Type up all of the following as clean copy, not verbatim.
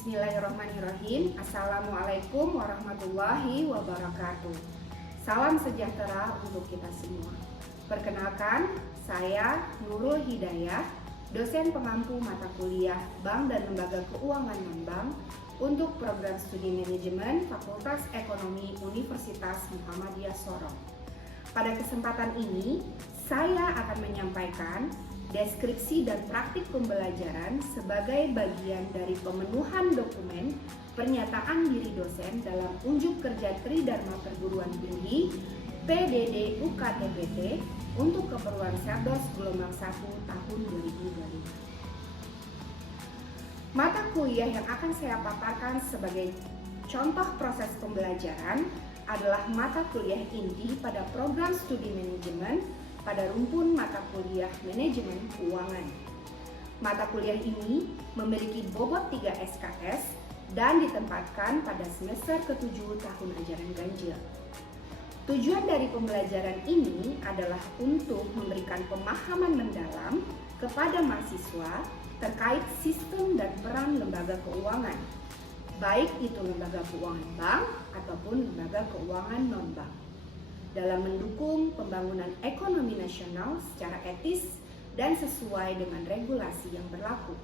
Bismillahirrahmanirrahim. Assalamualaikum warahmatullahi wabarakatuh. Salam sejahtera untuk kita semua. Perkenalkan, saya Nurul Hidayah, dosen pengampu mata kuliah Bank dan Lembaga Keuangan non-bank untuk program studi manajemen Fakultas Ekonomi Universitas Muhammadiyah Sorong. Pada kesempatan ini, saya akan menyampaikan deskripsi dan praktik pembelajaran sebagai bagian dari pemenuhan dokumen pernyataan diri dosen dalam unjuk kerja Tridharma Perguruan Tinggi PDD UKTPT untuk keperluan Serdos gelombang 1 tahun 2025. Mata kuliah yang akan saya paparkan sebagai contoh proses pembelajaran adalah mata kuliah inti pada program studi manajemen pada rumpun mata kuliah manajemen keuangan. Mata kuliah ini memiliki bobot 3 SKS dan ditempatkan pada semester ke-7 tahun ajaran ganjil. Tujuan dari pembelajaran ini adalah untuk memberikan pemahaman mendalam kepada mahasiswa terkait sistem dan peran lembaga keuangan, baik itu lembaga keuangan bank ataupun lembaga keuangan non-bank, dalam mendukung pembangunan ekonomi nasional secara etis dan sesuai dengan regulasi yang berlaku.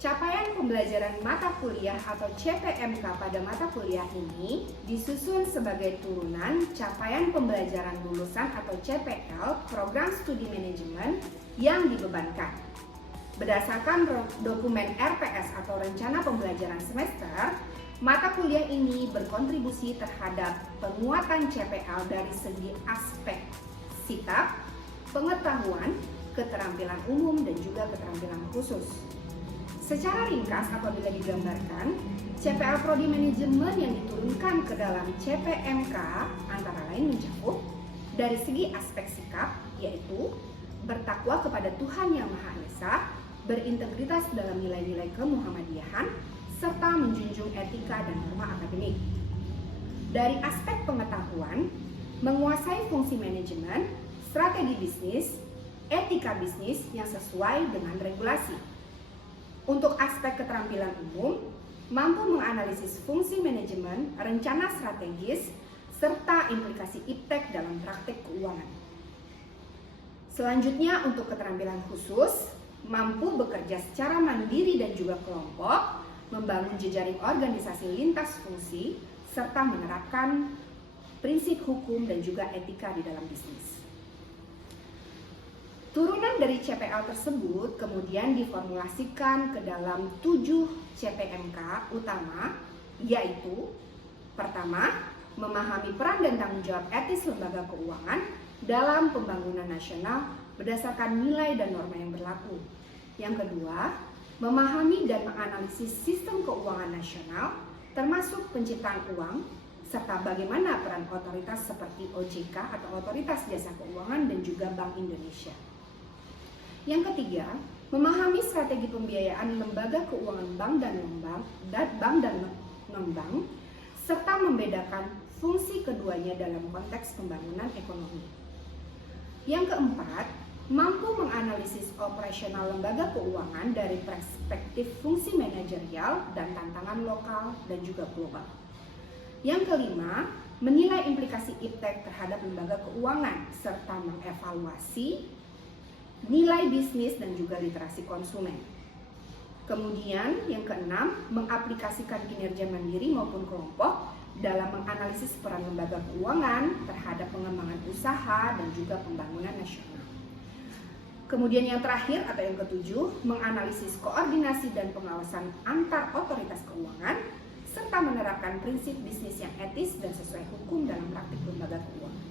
Capaian pembelajaran mata kuliah atau CPMK pada mata kuliah ini disusun sebagai turunan capaian pembelajaran lulusan atau CPL program studi manajemen yang dibebankan. Berdasarkan dokumen RPS atau rencana pembelajaran semester, mata kuliah ini berkontribusi terhadap penguatan CPL dari segi aspek sikap, pengetahuan, keterampilan umum, dan juga keterampilan khusus. Secara ringkas apabila digambarkan, CPL Prodi Manajemen yang diturunkan ke dalam CPMK antara lain mencakup dari segi aspek sikap, yaitu bertakwa kepada Tuhan Yang Maha Esa, berintegritas dalam nilai-nilai kemuhammadiyahan, serta menjunjung etika dan norma akademik. Dari aspek pengetahuan, menguasai fungsi manajemen, strategi bisnis, etika bisnis yang sesuai dengan regulasi. Untuk aspek keterampilan umum, mampu menganalisis fungsi manajemen, rencana strategis, serta implikasi iptek dalam praktik keuangan. Selanjutnya untuk keterampilan khusus, mampu bekerja secara mandiri dan juga kelompok, membangun jejaring organisasi lintas fungsi, serta menerapkan prinsip hukum dan juga etika di dalam bisnis. Turunan dari CPL tersebut kemudian diformulasikan ke dalam 7 CPMK utama, yaitu pertama, memahami peran dan tanggung jawab etis lembaga keuangan dalam pembangunan nasional berdasarkan nilai dan norma yang berlaku. Yang kedua, memahami dan menganalisis sistem keuangan nasional termasuk penciptaan uang serta bagaimana peran otoritas seperti OJK atau Otoritas Jasa Keuangan dan juga Bank Indonesia. Yang ketiga, memahami strategi pembiayaan lembaga keuangan bank dan non-bank serta membedakan fungsi keduanya dalam konteks pembangunan ekonomi. Yang keempat, mampu menganalisis operasional lembaga keuangan dari perspektif fungsi manajerial dan tantangan lokal dan juga global. Yang kelima, menilai implikasi iptek terhadap lembaga keuangan serta mengevaluasi nilai bisnis dan juga literasi konsumen. Kemudian yang keenam, mengaplikasikan kinerja mandiri maupun kelompok dalam menganalisis peran lembaga keuangan terhadap pengembangan usaha dan juga pembangunan nasional. Kemudian yang terakhir atau yang ketujuh, menganalisis koordinasi dan pengawasan antar otoritas keuangan serta menerapkan prinsip bisnis yang etis dan sesuai hukum dalam praktik lembaga keuangan.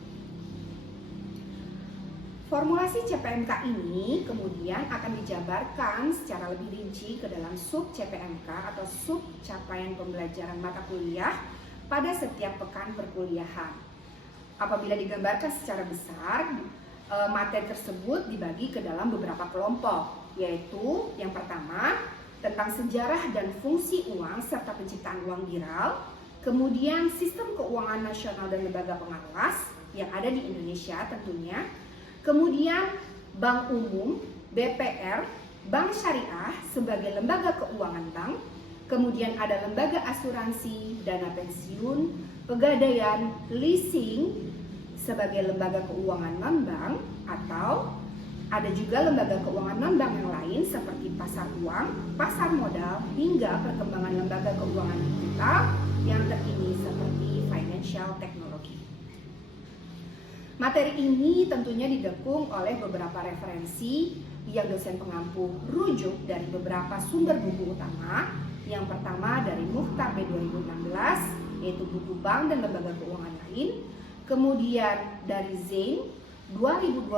Formulasi CPMK ini kemudian akan dijabarkan secara lebih rinci ke dalam sub CPMK atau sub capaian pembelajaran mata kuliah pada setiap pekan perkuliahan. Apabila digambarkan secara besar, materi tersebut dibagi ke dalam beberapa kelompok, yaitu yang pertama tentang sejarah dan fungsi uang serta penciptaan uang viral, kemudian sistem keuangan nasional dan lembaga pengawas yang ada di Indonesia tentunya, kemudian bank umum, BPR, bank syariah sebagai lembaga keuangan bank, kemudian ada lembaga asuransi, dana pensiun, pegadaian, leasing sebagai lembaga keuangan non-bank, atau ada juga lembaga keuangan non-bank yang lain seperti pasar uang, pasar modal, hingga perkembangan lembaga keuangan digital yang terkini seperti financial technology. Materi ini tentunya didukung oleh beberapa referensi yang dosen pengampu rujuk dari beberapa sumber buku utama. Yang pertama dari Mukhtar B 2016, yaitu buku bank dan lembaga keuangan lain. Kemudian dari Zain 2020,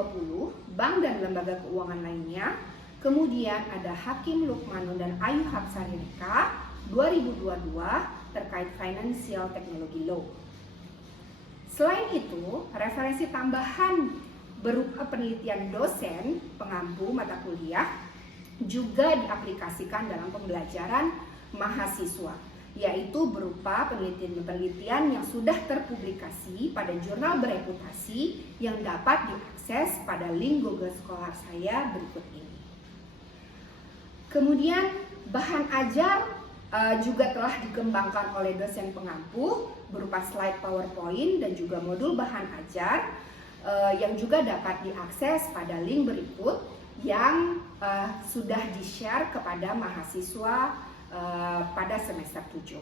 bank dan lembaga keuangan lainnya. Kemudian ada Hakim Lukmanun dan Ayu Hapsarineka 2022 terkait Financial Technology Law. Selain itu, referensi tambahan berupa penelitian dosen pengampu mata kuliah juga diaplikasikan dalam pembelajaran mahasiswa, yaitu berupa penelitian-penelitian yang sudah terpublikasi pada jurnal bereputasi yang dapat diakses pada link Google Scholar saya berikut ini. Kemudian bahan ajar juga telah dikembangkan oleh dosen pengampu berupa slide PowerPoint dan juga modul bahan ajar yang juga dapat diakses pada link berikut yang sudah di-share kepada mahasiswa pada semester 7.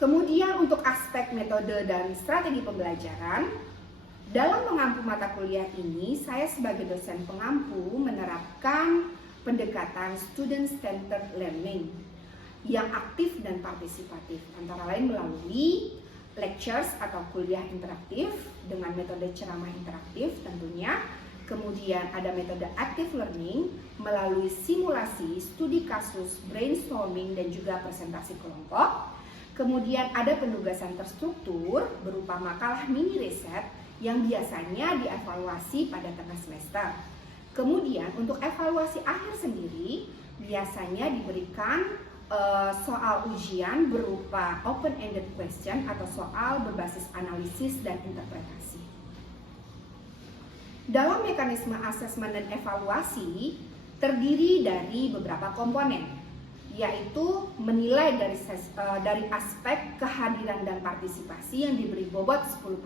Kemudian untuk aspek metode dan strategi pembelajaran, dalam mengampu mata kuliah ini saya sebagai dosen pengampu menerapkan pendekatan student-centered learning yang aktif dan partisipatif, antara lain melalui lectures atau kuliah interaktif dengan metode ceramah interaktif tentunya. Kemudian ada metode active learning melalui simulasi, studi kasus, brainstorming, dan juga presentasi kelompok. Kemudian ada penugasan terstruktur berupa makalah mini riset yang biasanya dievaluasi pada tengah semester. Kemudian untuk evaluasi akhir sendiri biasanya diberikan soal ujian berupa open-ended question atau soal berbasis analisis dan interpretasi. Dalam mekanisme asesmen dan evaluasi terdiri dari beberapa komponen, yaitu menilai dari aspek kehadiran dan partisipasi yang diberi bobot 10%,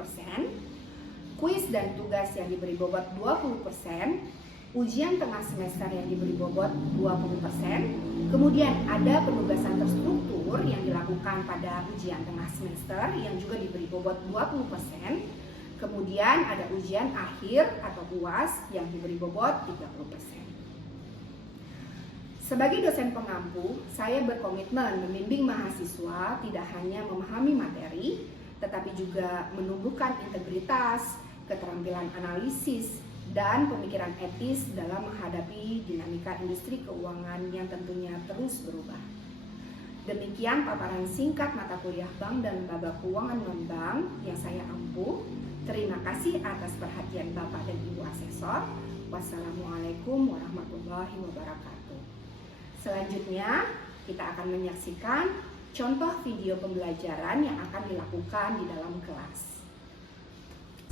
kuis dan tugas yang diberi bobot 20%, ujian tengah semester yang diberi bobot 20%, kemudian ada penugasan terstruktur yang dilakukan pada ujian tengah semester yang juga diberi bobot 20%, kemudian ada ujian akhir atau UAS yang diberi bobot 30%. Sebagai dosen pengampu, saya berkomitmen membimbing mahasiswa tidak hanya memahami materi, tetapi juga menumbuhkan integritas, keterampilan analisis, dan pemikiran etis dalam menghadapi dinamika industri keuangan yang tentunya terus berubah. Demikian paparan singkat mata kuliah bank dan lembaga keuangan non-bank yang saya ampuh. Terima kasih atas perhatian Bapak dan Ibu Asesor. Wassalamualaikum warahmatullahi wabarakatuh. Selanjutnya kita akan menyaksikan contoh video pembelajaran yang akan dilakukan di dalam kelas.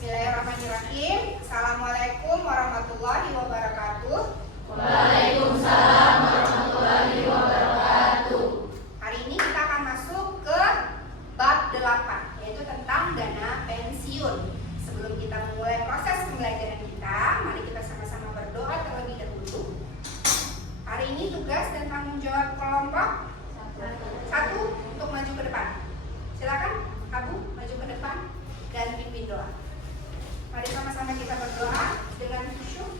Bismillahirrahmanirrahim. Assalamualaikum warahmatullahi wabarakatuh. Waalaikumsalam warahmatullahi wabarakatuh. Hari ini kita akan masuk ke bab 8, yaitu tentang dana pensiun. Sebelum kita memulai proses pembelajaran kita, mari kita sama-sama berdoa terlebih dahulu. Hari ini tugas dan tanggung jawab kelompok 1 untuk maju ke depan. Silakan Abu maju ke depan dan pimpin doa. Mari sama-sama kita berdoa dengan khusyuk.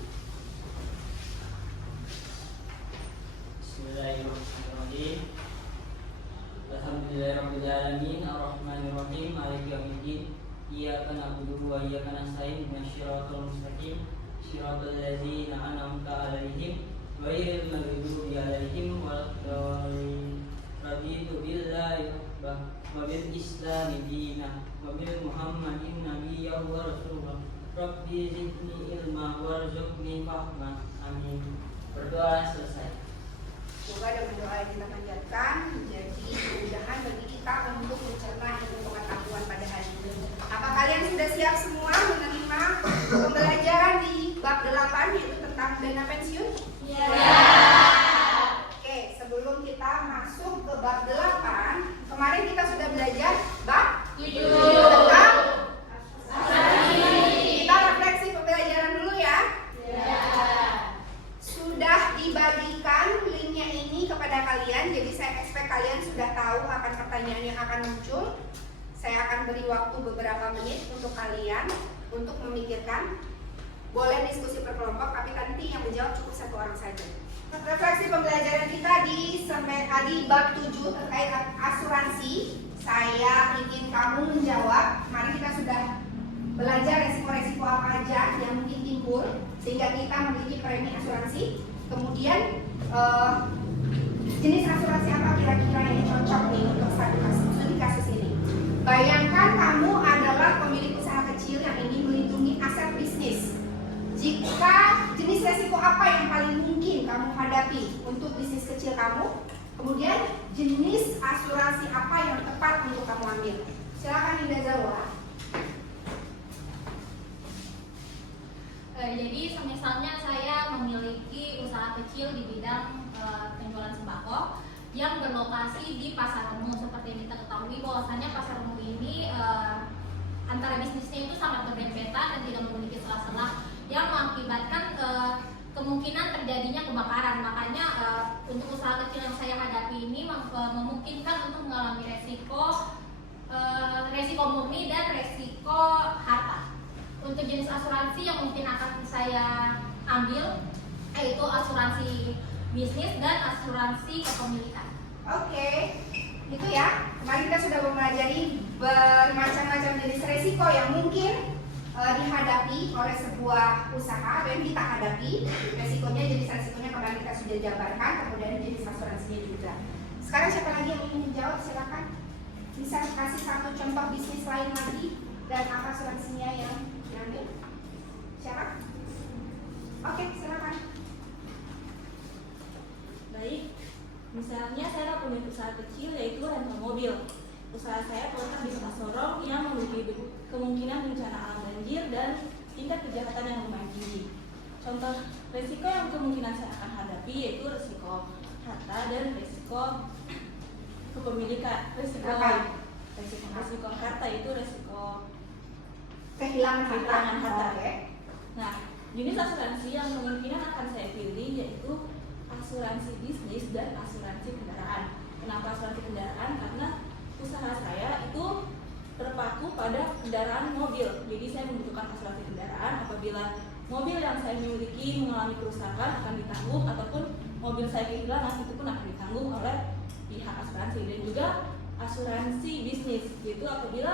Bismillahirrahmanirrahim. Alhamdulillahirabbil alamin, arrahmanirrahim, maliki yaumiddin. Iyyaka na'budu wa iyyaka nasta'in, ihdinas siratal mustaqim, siratal ladzina an'amta 'alaihim ghairil maghdubi 'alaihim waladdallin. Raditu billahi wa bil islami dinan wa bil muhammadin nabiyyan wa rasulan. Rabbi zidni ilma warzuqni fahman. Amin. Berdoa selesai. Semoga dengan doa yang kita panjatkan menjadi kemudahan bagi kita untuk mencerna ilmu pengetahuan pada hari ini. Apa kalian sudah siap semua menerima pembelajaran di bab 8 yaitu tentang dana pensiun? Ya. Oke, sebelum kita kalian untuk memikirkan. Boleh diskusi per kelompok, tapi nanti yang menjawab cukup satu orang saja. Refleksi pembelajaran kita di bab 7 terkait asuransi. Saya ingin kamu menjawab. Kemarin kita sudah belajar resiko-resiko apa aja yang mungkin timbul sehingga kita memiliki premi asuransi. Kemudian jenis asuransi apa kira-kira yang cocok nih untuk studi kasus ini. Bayangkan kamu adalah pemilik usaha kecil yang ingin melindungi aset bisnis. Jika jenis resiko apa yang paling mungkin kamu hadapi untuk bisnis kecil kamu, kemudian jenis asuransi apa yang tepat untuk kamu ambil. Silakan Indah Zalwa. Jadi misalnya saya memiliki usaha kecil di bidang penjualan sembako yang berlokasi di pasar umum. Seperti yang kita ketahui bahwasanya pasar umum ini antara bisnisnya itu sangat berdempetan dan tidak memiliki celah-celah yang mengakibatkan kemungkinan terjadinya kebakaran. Makanya untuk usaha kecil yang saya hadapi ini memungkinkan untuk mengalami resiko murni dan resiko harta. Untuk jenis asuransi yang mungkin akan saya ambil yaitu asuransi bisnis dan asuransi kepemilikan. Oke, itu ya. Kemarin kita sudah mempelajari bermacam-macam jenis resiko yang mungkin dihadapi oleh sebuah usaha dan kita hadapi. Resikonya, jenis resikonya kemarin kita sudah jabarkan, kemudian jenis asuransinya juga. Sekarang siapa lagi yang ingin menjawab? Silakan. Bisa kasih satu contoh bisnis lain lagi dan apa asuransinya yang diambil? Siapa? Oke, silakan. Baik, misalnya saya punya usaha kecil yaitu rental mobil. Usaha saya terletak di Kota Sorong yang memiliki kemungkinan bencana alam banjir dan tingkat kejahatan yang lumayan tinggi. Contoh resiko yang kemungkinan saya akan hadapi yaitu resiko harta dan resiko kepemilikan. Resiko harta itu resiko kehilangan harta. Nah, jenis asuransi yang kemungkinan akan saya pilih yaitu asuransi bisnis dan asuransi kendaraan. Kenapa asuransi kendaraan? Karena usaha saya itu terpaku pada kendaraan mobil. Jadi saya membutuhkan asuransi kendaraan apabila mobil yang saya miliki mengalami kerusakan akan ditanggung, ataupun mobil saya kehilangan itu pun akan ditanggung oleh pihak asuransi. Dan juga asuransi bisnis, yaitu apabila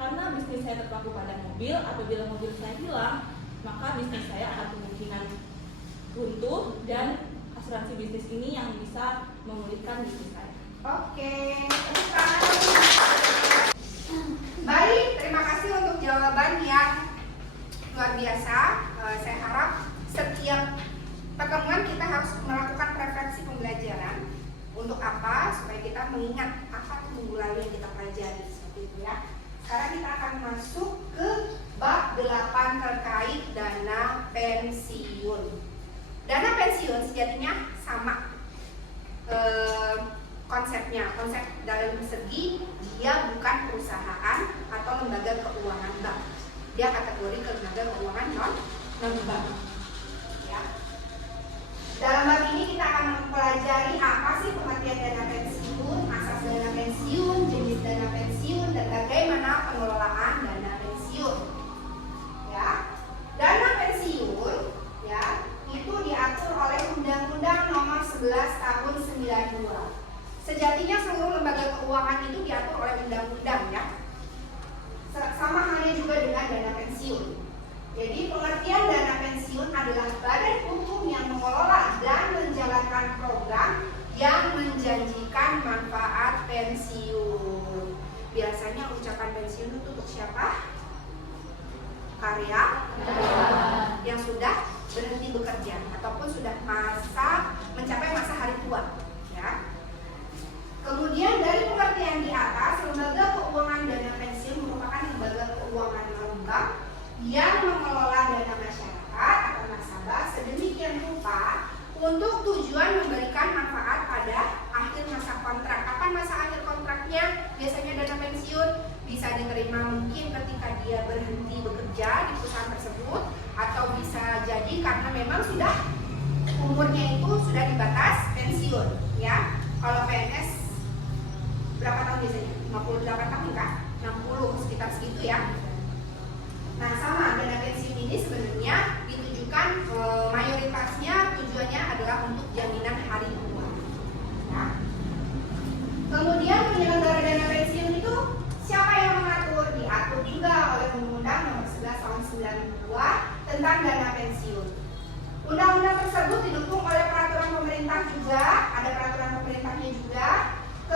karena bisnis saya terpaku pada mobil, apabila mobil saya hilang, maka bisnis saya akan kemungkinan runtuh, dan asuransi bisnis ini yang bisa memulihkan bisnis saya. Oke, baik, terima kasih untuk jawaban yang luar biasa. Saya harap setiap pertemuan kita harus melakukan refleksi pembelajaran. Untuk apa? Supaya kita mengingat apa minggu lalu yang kita pelajari, seperti itu ya. Sekarang kita akan masuk ke bab 8 terkait dana pensiun. Dana pensiun sejatinya sama konsepnya. Konsep dalam segi dia bukan perusahaan atau lembaga keuangan bank. Dia kategori lembaga keuangan non bank. Ya. Dalam bab ini kita akan mempelajari apa sih pengertian dana pensiun, asas dana pensiun, jenis dana pensiun, dan bagaimana pengelolaan dana pensiun. Ya. Dana pensiun ya itu diatur oleh Undang-Undang Nomor 11 Tahun 92. Sejatinya seluruh lembaga keuangan itu diatur oleh undang-undang ya. Sama halnya juga dengan dana pensiun. Jadi pengertian dana pensiun adalah badan hukum yang mengelola dan menjalankan program yang menjanjikan manfaat pensiun. Biasanya ucapan pensiun itu untuk siapa? Karya yang sudah berhenti bekerja ataupun sudah mencapai masa hari tua ya. Kemudian dari pengertian di atas, lembaga keuangan dana pensiun merupakan lembaga keuangan non-bank yang mengelola dana masyarakat atau nasabah sedemikian rupa untuk tujuan memberikan manfaat pada akhir masa kontrak. Kapan masa akhir kontraknya? Biasanya dana pensiun bisa diterima mungkin ketika dia berhenti bekerja di perusahaan tersebut, atau bisa jadi karena memang sudah umurnya itu sudah di batas pensiun ya. Kalau PNS berapa tahun biasanya? 58 tahun kan? 60, sekitar segitu ya.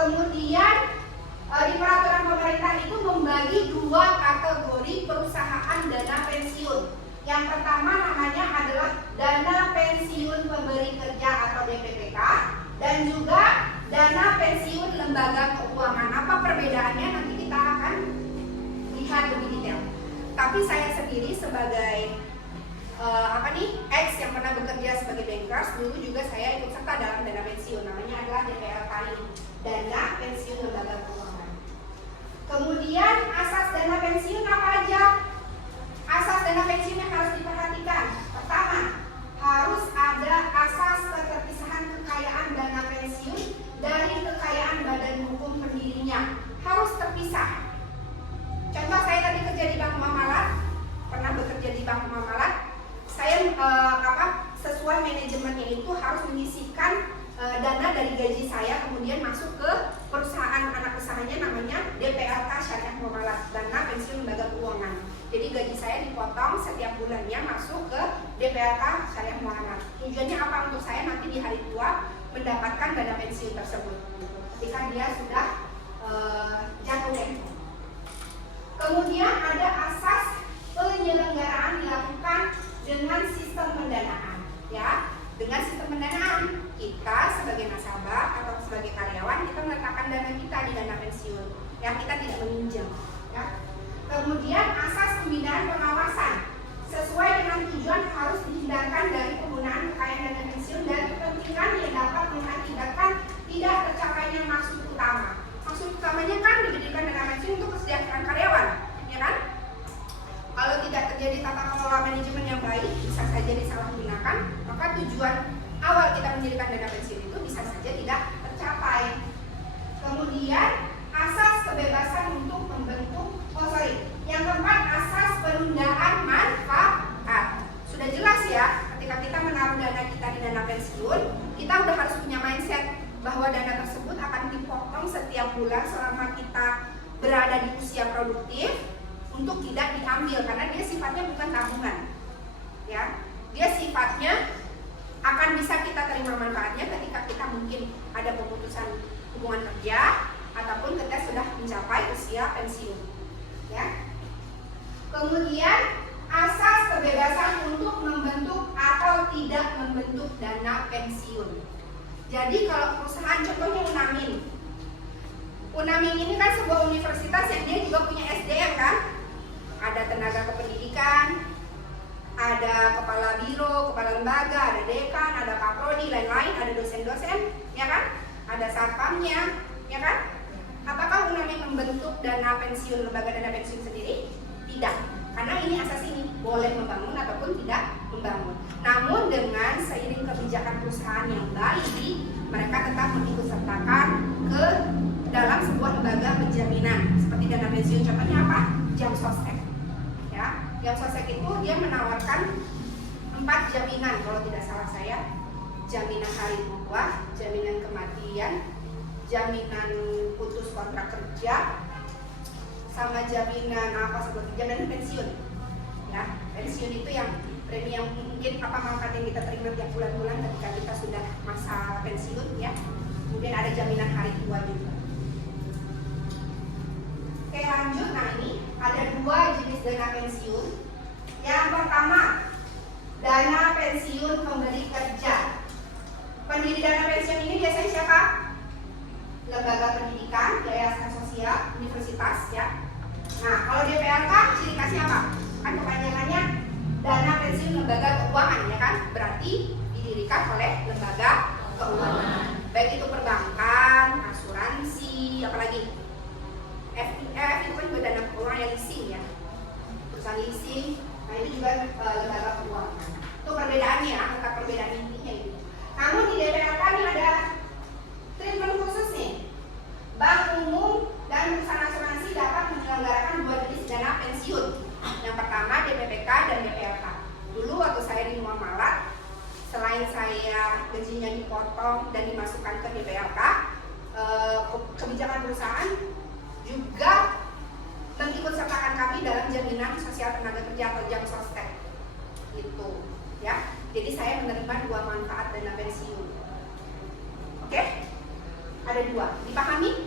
Kemudian di peraturan pemerintah itu membagi dua kategori perusahaan dana pensiun. Yang pertama namanya adalah dana pensiun pemberi kerja atau DPPK, dan juga dana pensiun lembaga keuangan. Apa perbedaannya nanti kita akan lihat lebih detail. Tapi saya sendiri sebagai ex yang pernah bekerja sebagai bankers, dulu juga saya ikut serta dalam dana pensiun, namanya adalah DPLK ini, dana pensiun lembaga keuangan. Kemudian asas dana pensiun apa aja? Asas dana pensiun yang harus diperhatikan. Pertama, harus ada asas keterpisahan kekayaan dana pensiun dari kekayaan badan hukum pendirinya. Harus terpisah. Contoh, saya tadi kerja di Bank Muamalat, pernah bekerja di Bank Muamalat. Saya sesuai manajemennya itu harus menyisihkan dana dari gaji saya kemudian masuk ke perusahaan anak usahanya namanya DPLK Syariah Muamalat, dana pensiun lembaga keuangan. Jadi gaji saya dipotong setiap bulannya masuk ke DPLK Syariah Muamalat. Tujuannya apa? Untuk saya nanti di hari tua mendapatkan dana pensiun tersebut ketika dia sudah jatuh tempo. Kemudian ada asas penyelenggaraan dilakukan dengan sistem pendanaan, ya. Dengan sistem pendanaan, kita sebagai nasabah atau sebagai karyawan kita meletakkan dana kita di dana pensiun, ya, kita tidak meminjam, ya. Kemudian asas pembinaan pengawasan, sesuai dengan tujuan harus dihindarkan dari penggunaan kekayaan dana pensiun dan kepentingan yang dapat mengakibatkan tidak tercapainya maksud utama. Maksud utamanya kan didirikan dana pensiun untuk kesejahteraan karyawan, ya kan? Kalau tidak terjadi tata kelola manajemen yang baik, bisa saja disalahgunakan, maka tujuan awal kita mendirikan dana pensiun itu bisa saja tidak tercapai. Kemudian asas kebebasan untuk membentuk, yang keempat asas penundaan manfaat. Sudah jelas ya, ketika kita menaruh dana kita di dana pensiun, kita udah harus punya mindset bahwa dana tersebut akan dipotong setiap bulan selama kita berada di usia produktif untuk tidak diambil, karena dia sifatnya bukan tabungan, ya. Dia sifatnya akan bisa kita terima manfaatnya ketika kita mungkin ada pemutusan hubungan kerja ataupun kita sudah mencapai usia pensiun, ya. Kemudian asas kebebasan untuk membentuk atau tidak membentuk dana pensiun. Jadi kalau perusahaan, contohnya Unamin ini kan sebuah universitas yang dia juga punya SDM kan, ada tenaga kependidikan, ada kepala biro, kepala lembaga, ada dekan, ada kaprodi, lain-lain, ada dosen-dosen, ya kan, ada satpamnya, ya kan. Apakah Unamin membentuk dana pensiun, lembaga dana pensiun sendiri? Tidak, karena ini asas ini boleh membangun ataupun tidak membangun. Namun dengan seiring kebijakan perusahaan yang baik, mereka tetap mengikutsertakan ke dalam sebuah lembaga penjaminan seperti dana pensiun. Contohnya apa? Jam Sostek, ya. Jam Sostek itu dia menawarkan 4 jaminan kalau tidak salah saya. Jaminan hari tua, jaminan kematian, jaminan putus kontrak kerja, sama jaminan jaminan pensiun, ya. Pensiun itu yang premi yang mungkin manfaat yang kita terima tiap bulan-bulan ketika kita sudah masa pensiun, ya. Kemudian ada jaminan hari tua juga. Oke, lanjut. Nah, ini ada 2 jenis dana pensiun. Yang pertama, dana pensiun pemberi kerja. Pendiri dana pensiun ini biasanya siapa? Lembaga pendidikan, yayasan sosial, universitas, ya. Nah, kalau DPLK ciri khasnya apa? Kan kepanjangannya dana pensiun lembaga keuangan, ya kan? Berarti didirikan oleh lembaga keuangan. Baik itu perbankan, asuransi, apalagi F itu kan juga dana keuangan yang leasing, ya. Perusahaan leasing, nah itu juga lembaga keuangan. Itu perbedaannya, angka perbedaan intinya itu. Namun di DPLK ini ada treatment khusus nih. Bank umum dan perusahaan asuransi dapat menyelenggarakan 2 jenis dana pensiun. Yang pertama DPPK dan DPLK. Dulu waktu saya di Muamalat, selain saya gajinya dipotong dan dimasukkan ke DPLK, kebijakan perusahaan juga mengikutsertakan kami dalam jaminan sosial tenaga kerja atau jam sostek, gitu, ya. Jadi saya menerima 2 manfaat dana pensiun. Oke? Ada 2, dipahami?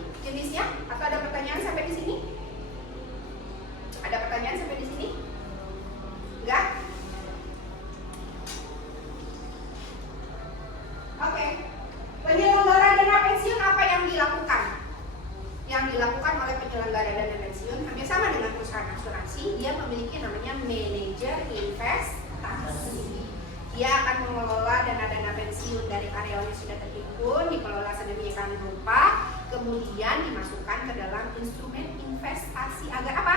investasi, dia memiliki namanya manajer investasi. Dia akan mengelola dana-dana pensiun dari karyawan yang sudah terhimpun, dikelola sedemikian rupa, kemudian dimasukkan ke dalam instrumen investasi agar apa?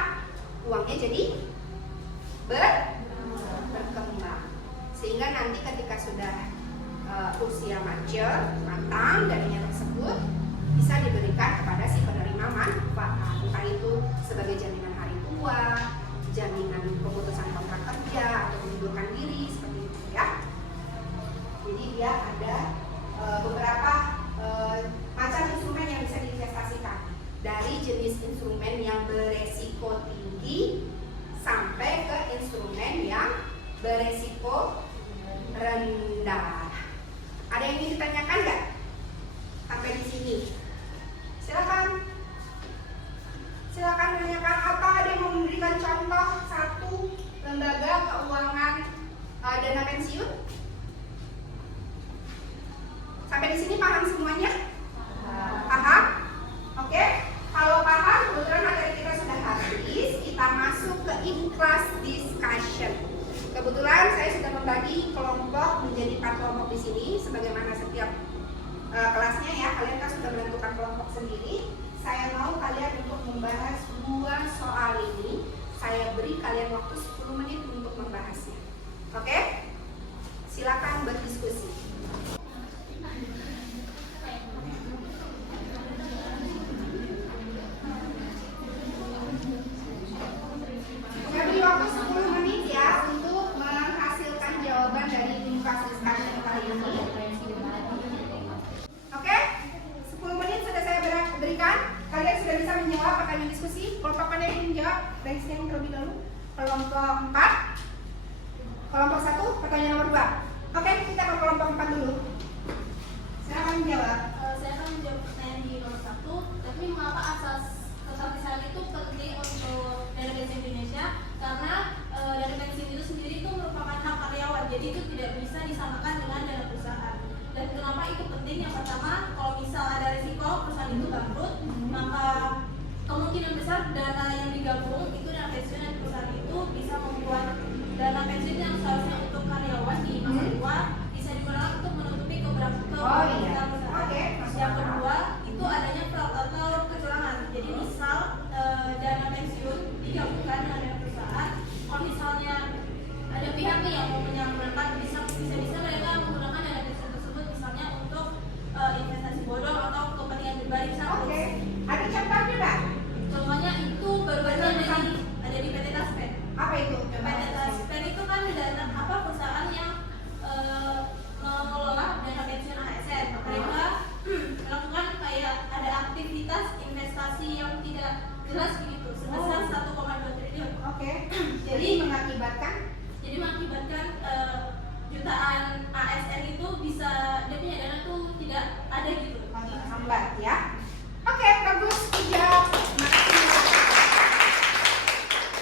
Uangnya jadi berkembang. Sehingga nanti ketika sudah usia matang, dananya tersebut bisa diberikan kepada si penerima manfaat, entah itu sebagai jaminan hari tua, jaminan pemutusan kontrak kerja, atau mengundurkan diri, seperti itu ya. Jadi dia ada beberapa macam instrumen yang bisa diinvestasikan, dari jenis instrumen yang beresiko tinggi sampai ke instrumen yang beresiko rendah. Ada yang ingin ditanyakan nggak sampai di sini? Silakan tanyakan. Apa ada yang mau memberikan contoh satu lembaga keuangan dana pensiun? Sampai di sini paham semuanya? Paham? Oke. Kalau paham, kebetulan materi kita sudah habis. Kita masuk ke in-class discussion. Kebetulan saya sudah membagi kelompok menjadi 4 kelompok di sini, sebagaimana setiap kelasnya ya. Kalian kan sudah menentukan kelompok sendiri. Saya mau kalian untuk membahas 2 soal ini. Saya beri kalian waktu 10 menit untuk membahasnya. Oke? Silakan berdiskusi. Saya beri waktu 10 menit ya untuk menghasilkan jawaban dari in-class discussion kali ini. Oke? 10 menit sudah saya berikan. Kalian sudah bisa menjawab pertanyaan diskusi. Kelompok mana yang ingin menjawab? Raise hand terlebih dahulu. Kelompok 4. Kelompok 1, pertanyaan nomor 2. Oke, kita ke kelompok 4 dulu. Silakan menjawab. Saya akan menjawab pertanyaan di nomor 1. Tapi mengapa asas keterpisahan itu penting untuk dana pensiun Indonesia? Karena dana pensiun itu sendiri itu merupakan hak karyawan, jadi itu tidak bisa disamakan dengan dana perusahaan. Dan kenapa itu penting? Yang pertama, kalau misal ada risiko perusahaan itu bangkrut, maka kemungkinan besar dana yang digabung itu dana pensiun dan perusahaan itu bisa membuat dana pensiun yang seharusnya untuk karyawan di masa tua bisa digunakan untuk menutupi keberhasilan perusahaan. Yang kedua, itu adanya fraud atau kecurangan. Jadi misal dana pensiun digabungkan dengan dana perusahaan, kalau misalnya ada pihak nih yang mau menyalahgunakan, bisa mereka menggunakan dana pensiun tersebut misalnya untuk investasi bodong atau kepentingan pribadi. Oke. Ada contohnya nggak? Contohnya itu baru-baru ada di PT Taspen. Apa itu? PT Taspen itu kan dana perusahaan yang mengelola dana pensiun ASN. Mereka melakukan kayak ada aktivitas investasi yang tidak jelas begitu sebesar 1,2 triliun. Oke. Jadi mengakibatkan jutaan ASN itu bisa dia punya dana tuh tidak ada gitu. Hambat ya. Oke, bagus. Dijawab.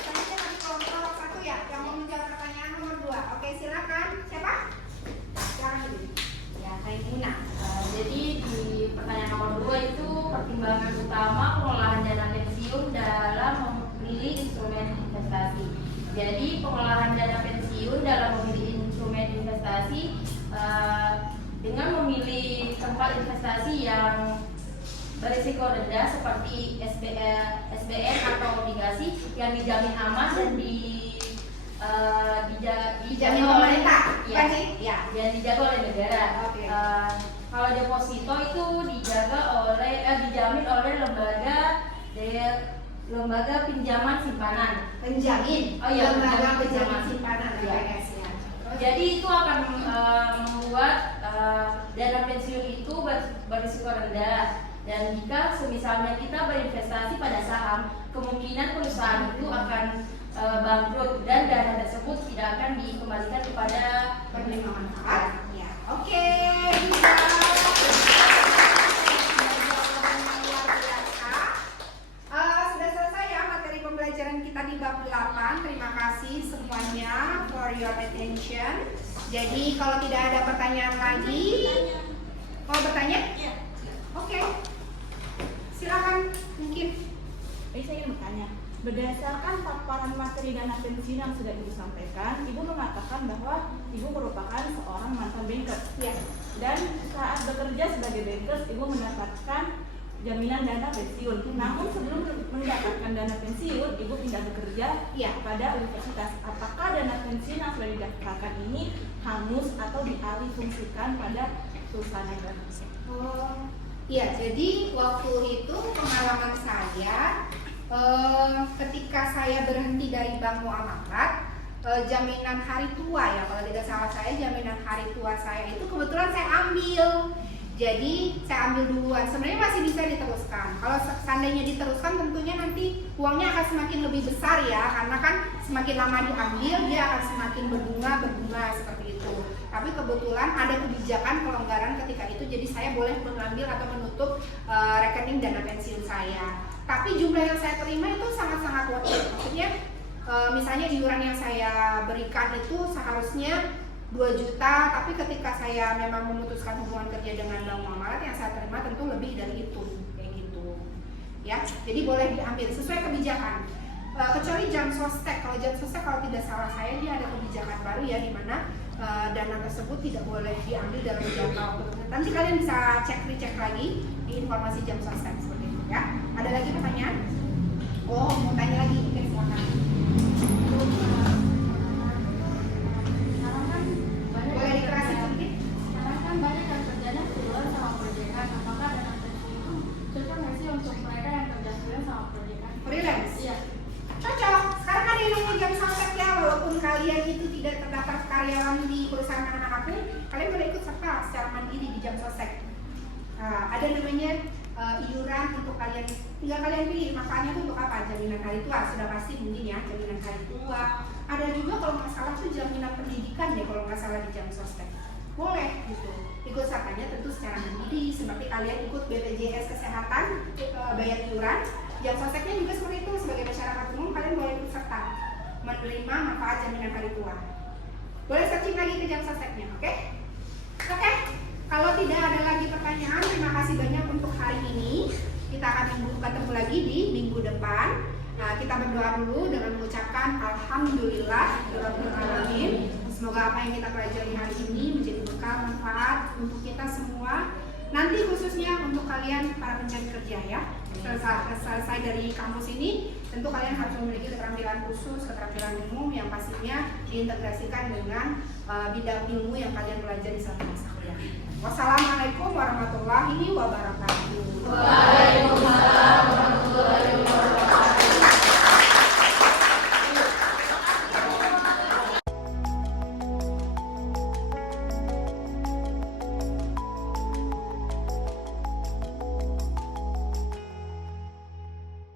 Selanjutnya kami kelompok 1 ya, yang mau menjawab pertanyaan nomor 2. Oke, silakan. Siapa? Silakan dulu. Ya, saya Gina. Jadi di pertanyaan nomor 2 itu pertimbangan utama pengolahan dana pensiun dalam memilih instrumen investasi. Jadi pengolahan dana pensiun dalam memilih instrumen investasi dengan memilih tempat investasi yang berisiko rendah seperti SBN atau obligasi yang dijamin aman dan Dijamin pemerintah, ya, bukan sih? Ya. dan dijaga oleh negara. Oke. Kalau deposito itu dijamin oleh lembaga pinjaman simpanan. Penjamin. Oh iya, Lembaga penjamin penjamin simpanan. simpanan Iya. LPS ya. Jadi itu akan membuat dana pensiun itu berisiko rendah, dan jika semisalnya kita berinvestasi pada saham, kemungkinan perusahaan itu akan bangkrut dan dana tersebut tidak akan dikembalikan kepada Penerima manfaat. Ya. Oke. Sudah selesai ya materi pembelajaran kita di bab 8. Terima kasih semuanya for your attention. Jadi kalau tidak ada pertanyaan lagi, mau bertanya? Iya. Oke. Silakan mungkin. Saya ingin bertanya. Berdasarkan paparan materi dana pensiun yang sudah Ibu sampaikan, Ibu mengatakan bahwa Ibu merupakan seorang mantan bankers. Ya. Dan saat bekerja sebagai bankers, Ibu mendapatkan jaminan dana pensiun. Namun sebelum mendapatkan dana pensiun, Ibu pindah bekerja pada universitas. Apakah dana pensiun yang sudah didaftarkan ini hangus atau dialih fungsikan pada perusahaan yang baru? Oh, iya. Jadi waktu itu pengalaman saya ketika saya berhenti dari Bank Muamalat, jaminan hari tua ya, kalau tidak salah saya jaminan hari tua saya itu kebetulan saya ambil. Jadi saya ambil duluan, sebenarnya masih bisa diteruskan. Kalau seandainya diteruskan tentunya nanti uangnya akan semakin lebih besar ya, karena kan semakin lama diambil dia akan semakin berbunga seperti itu. Tapi kebetulan ada kebijakan pelonggaran ketika itu, jadi saya boleh mengambil atau menutup rekening dana pensiun saya. Tapi jumlah yang saya terima itu sangat-sangat worth it. Maksudnya misalnya iuran yang saya berikan itu seharusnya 2 juta, tapi ketika saya memang memutuskan hubungan kerja dengan Bank Muamalat, yang saya terima tentu lebih dari itu, kayak gitu. Ya, jadi boleh diambil sesuai kebijakan. Kecuali jam sostek. Kalau jam sostek kalau tidak salah saya dia ada kebijakan baru ya, di mana dana tersebut tidak boleh diambil dalam jangka waktu tertentu. Nanti kalian bisa cek lagi di informasi jam sostek seperti itu ya. Ada lagi pertanyaan? Oh, mau tanya lagi? Oke, silakan. Boleh dikerasin sedikit? Sekarang kan banyak yang kerjanya freelance sama proyekan. Apakah dana pensiun itu cocok nggak sih untuk mereka yang kerja freelance sama proyekan? Freelance? Iya. Cocok. Sekarang ada yang namanya jam sostek ya, walaupun kalian itu tidak terdaftar karyawan di perusahaan anak-anakku, kalian boleh ikut serta secara mandiri di jam sostek. Ada namanya iuran untuk kalian, tinggal kalian pilih manfaatnya itu untuk apa. Jaminan hari tua sudah pasti mungkin ya, jaminan hari tua. Ada juga kalau nggak salah tuh jaminan pendidikan deh kalau nggak salah di jam sostek. Boleh gitu. Ikut sertanya tentu secara mandiri, seperti kalian ikut BPJS Kesehatan, bayar iuran. Jam sosteknya juga seperti itu, sebagai masyarakat umum kalian boleh ikut serta menerima manfaat jaminan hari tua. Boleh searching lagi ke jam sosteknya, oke? Oke. Kalau tidak ada lagi pertanyaan, terima kasih banyak untuk hari ini. Kita akan ketemu lagi di minggu depan. Nah, kita berdoa dulu dengan mengucapkan Alhamdulillahirabbil alamin. Semoga apa yang kita pelajari hari ini menjadi bekal manfaat untuk kita semua. Nanti khususnya untuk kalian para pencari kerja ya. Selesai dari kampus ini, tentu kalian harus memiliki keterampilan khusus, keterampilan umum yang pastinya diintegrasikan dengan bidang ilmu yang kalian pelajari selama masa kuliah. Wassalamualaikum warahmatullahi wabarakatuh.